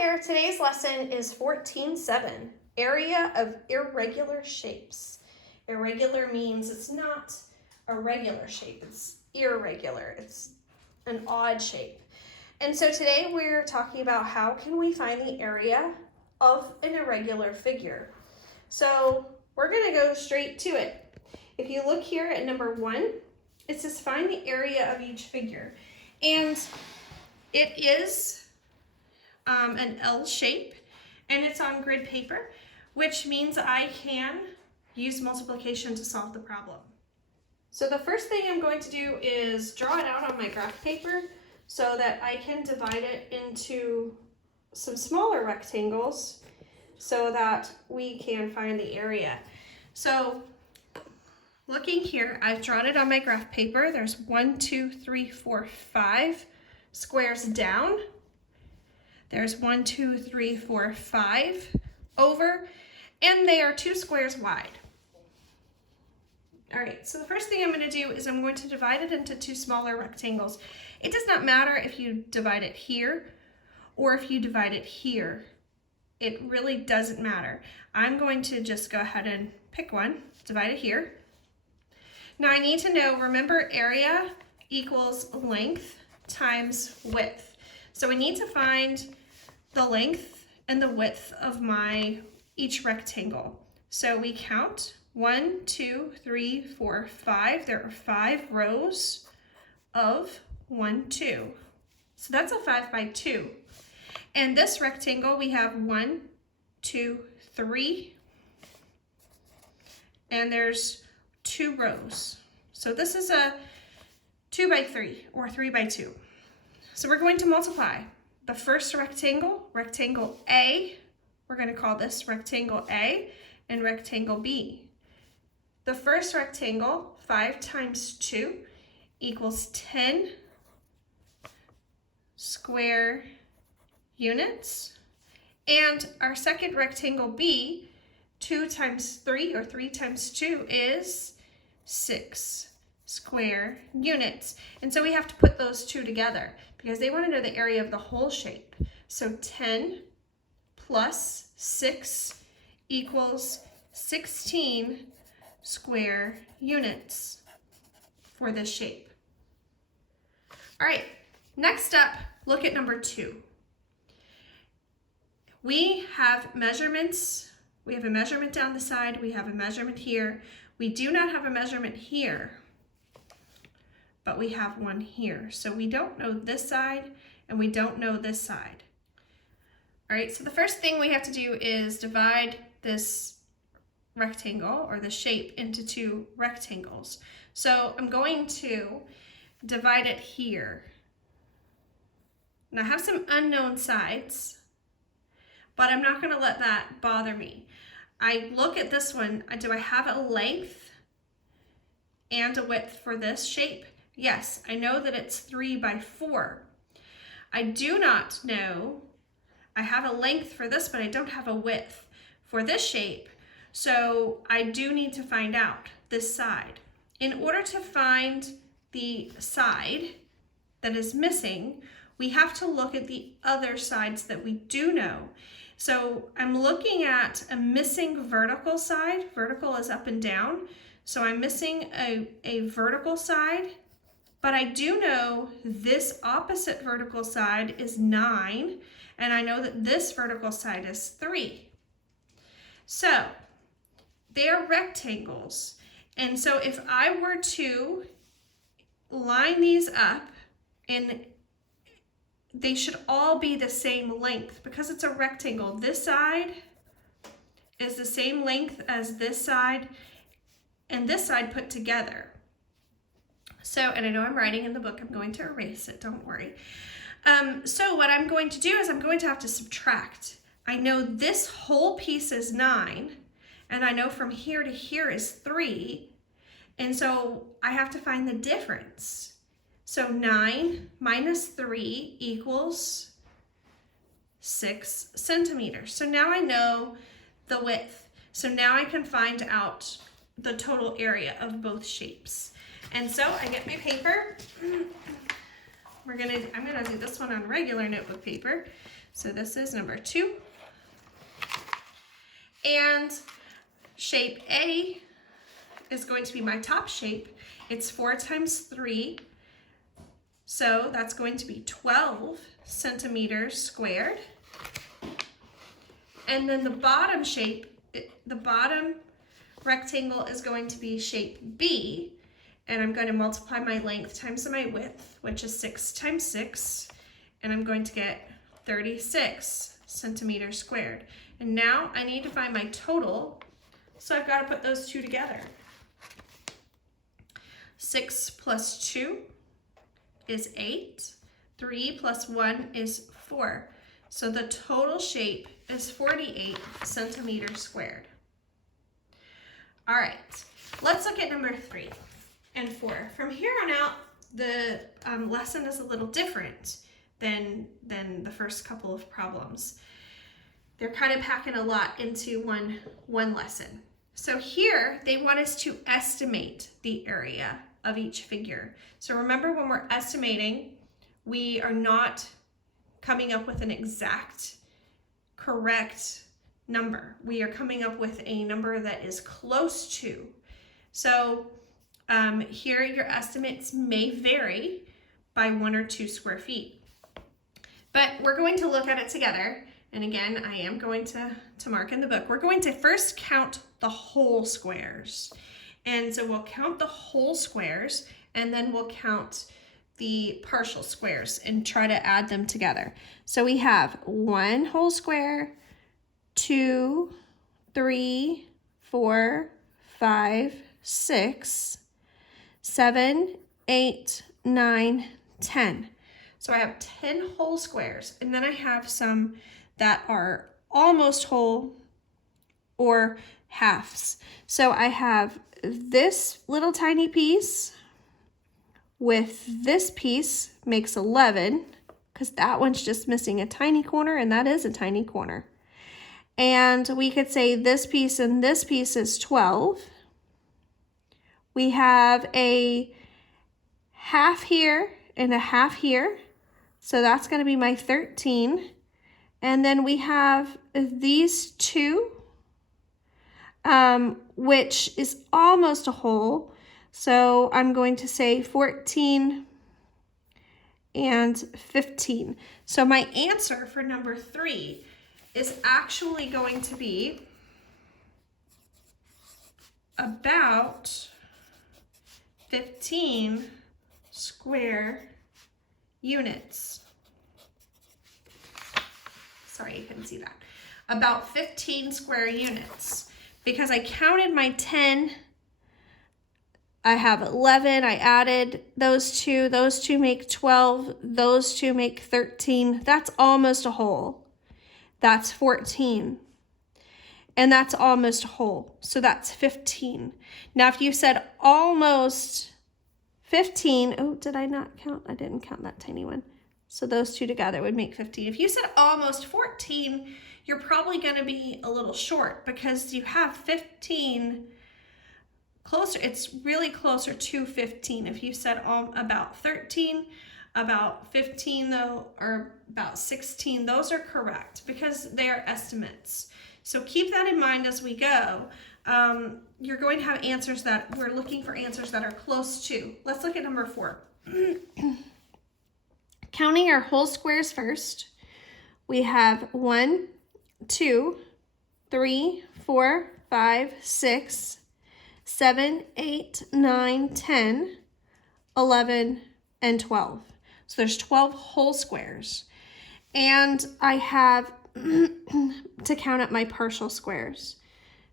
there, today's lesson is 14.7, area of irregular shapes. Irregular means it's not a regular shape, it's irregular, it's an odd shape. And so today we're talking about how can we find the area of an irregular figure. So we're going to go straight to it. If you look here at number 1, it says find the area of each figure. And it is an L shape, and it's on grid paper, which means I can use multiplication to solve the problem. So the first thing I'm going to do is draw it out on my graph paper so that I can divide it into some smaller rectangles so that we can find the area. So looking here, I've drawn it on my graph paper. There's 1, 2, 3, 4, 5 squares down. There's 1, 2, 3, 4, 5 over, and they are 2 squares wide. All right, so the first thing I'm going to do is I'm going to divide it into 2 smaller rectangles. It does not matter if you divide it here or if you divide it here. It really doesn't matter. I'm going to just go ahead and pick one, divide it here. Now I need to know, remember, area equals length times width. So we need to find the length and the width of each rectangle. So we count 1, 2, 3, 4, 5. There are 5 rows of 1, 2. So that's a 5 by 2. And this rectangle we have 1, 2, 3, and there's 2 rows. So this is a 2 by 3 or 3 by 2. So we're going to multiply the first rectangle, rectangle A, we're going to call this rectangle A, and rectangle B. The first rectangle, 5 times 2, equals 10 square units. And our second rectangle B, 2 times 3, or 3 times 2, is 6 square units. And so we have to put those two together because they want to know the area of the whole shape. So 10 plus 6 equals 16 square units for this shape. All right, next up, look at number 2. We have measurements. We have a measurement down the side. We have a measurement here. We do not have a measurement here, but we have one here. So we don't know this side and we don't know this side. All right, so the first thing we have to do is divide this rectangle or the shape into 2 rectangles. So I'm going to divide it here. Now I have some unknown sides, but I'm not going to let that bother me. I look at this one, do I have a length and a width for this shape? Yes, I know that it's 3 by 4. I do not know, I have a length for this, but I don't have a width for this shape. So I do need to find out this side. In order to find the side that is missing, we have to look at the other sides that we do know. So I'm looking at a missing vertical side. Vertical is up and down. So I'm missing a vertical side, but I do know this opposite vertical side is 9, and I know that this vertical side is 3. So they're rectangles. And so if I were to line these up, and they should all be the same length because it's a rectangle. This side is the same length as this side and this side put together. So, and I know I'm writing in the book, I'm going to erase it, don't worry. So what I'm going to do is I'm going to have to subtract. I know this whole piece is 9, and I know from here to here is 3, and so I have to find the difference. So 9 minus 3 equals 6 centimeters. So now I know the width. So now I can find out the total area of both shapes. And so I get my paper I'm gonna do this one on regular notebook paper. So this is number 2. And shape A is going to be my top shape. It's 4 times 3. So that's going to be 12 centimeters squared. And then the bottom shape, the bottom rectangle is going to be shape B. And I'm going to multiply my length times my width, which is 6 times 6. And I'm going to get 36 centimeters squared. And now I need to find my total. So I've got to put those two together. 6 plus 2 is 8. 3 plus 1 is 4. So the total shape is 48 centimeters squared. All right, let's look at number 3 and 4. From here on out, the lesson is a little different than the first couple of problems. They're kind of packing a lot into one lesson. So here, they want us to estimate the area of each figure. So remember, when we're estimating, we are not coming up with an exact correct number. We are coming up with a number that is close to. So here your estimates may vary by 1 or 2 square feet. But we're going to look at it together. And again, I am going to mark in the book. We're going to first count the whole squares. And so we'll count the whole squares, and then we'll count the partial squares and try to add them together. So we have 1 whole square, 2, 3, 4, 5, 6, 7, 8, 9, 10. So I have 10 whole squares, and then I have some that are almost whole or halves. So I have this little tiny piece with this piece makes 11, because that one's just missing a tiny corner, and that is a tiny corner. And we could say this piece and this piece is 12. We have a half here and a half here, so that's going to be my 13. And then we have these two, which is almost a whole. So I'm going to say 14 and 15. So my answer for number 3 is actually going to be about 15 square units. Sorry, you couldn't see that. About 15 square units, because I counted my 10. I have 11, I added those two make 12, those two make 13. That's almost a whole. That's 14. And that's almost a whole, so that's 15. Now, if you said almost 15, oh, did I not count? I didn't count that tiny one. So those two together would make 15. If you said almost 14, you're probably going to be a little short, because you have 15 closer. It's really closer to 15. If you said about 13, about 15 though, or about 16, those are correct because they are estimates. So keep that in mind as we go. You're going to have answers that we're looking for, answers that are close to. Let's look at number 4. Counting our whole squares first, we have 1, 2, 3, 4, 5, 6, 7, 8, 9, 10, 11, and 12. So there's 12 whole squares. And I have to count up my partial squares.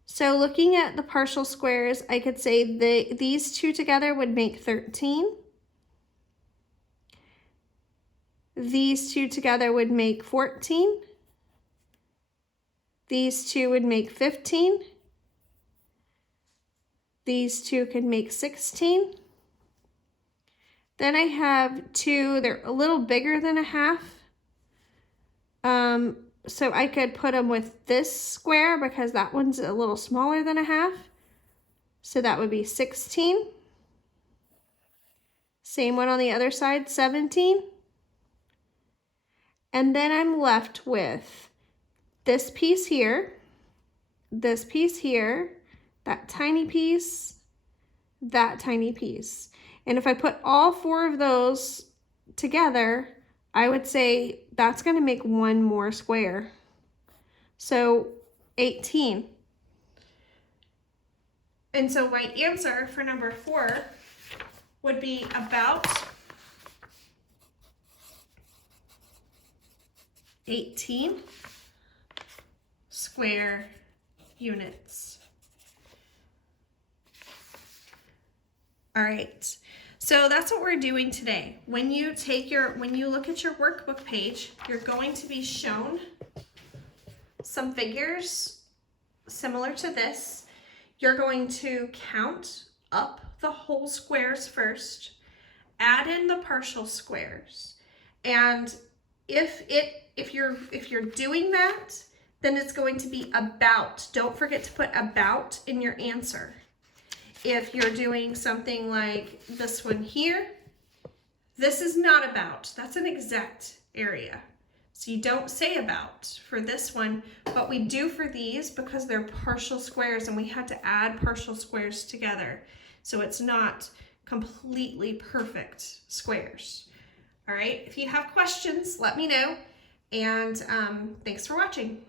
So looking at the partial squares, I could say these two together would make 13. These two together would make 14. These two would make 15. These two could make 16. Then I have 2, they're a little bigger than a half. So I could put them with this square because that one's a little smaller than a half. So that would be 16. Same one on the other side, 17. And then I'm left with this piece here, that tiny piece, that tiny piece. And if I put all 4 of those together, I would say that's going to make one more square. So 18. And so my answer for number 4 would be about 18 square units. All right, so that's what we're doing today. When you look at your workbook page, you're going to be shown some figures similar to this. You're going to count up the whole squares first, add in the partial squares, and if you're doing that, then it's going to be about. Don't forget to put about in your answer. If you're doing something like this one here, this is not about. That's an exact area. So you don't say about for this one, but we do for these because they're partial squares and we had to add partial squares together. So it's not completely perfect squares. All right, if you have questions, let me know. And thanks for watching.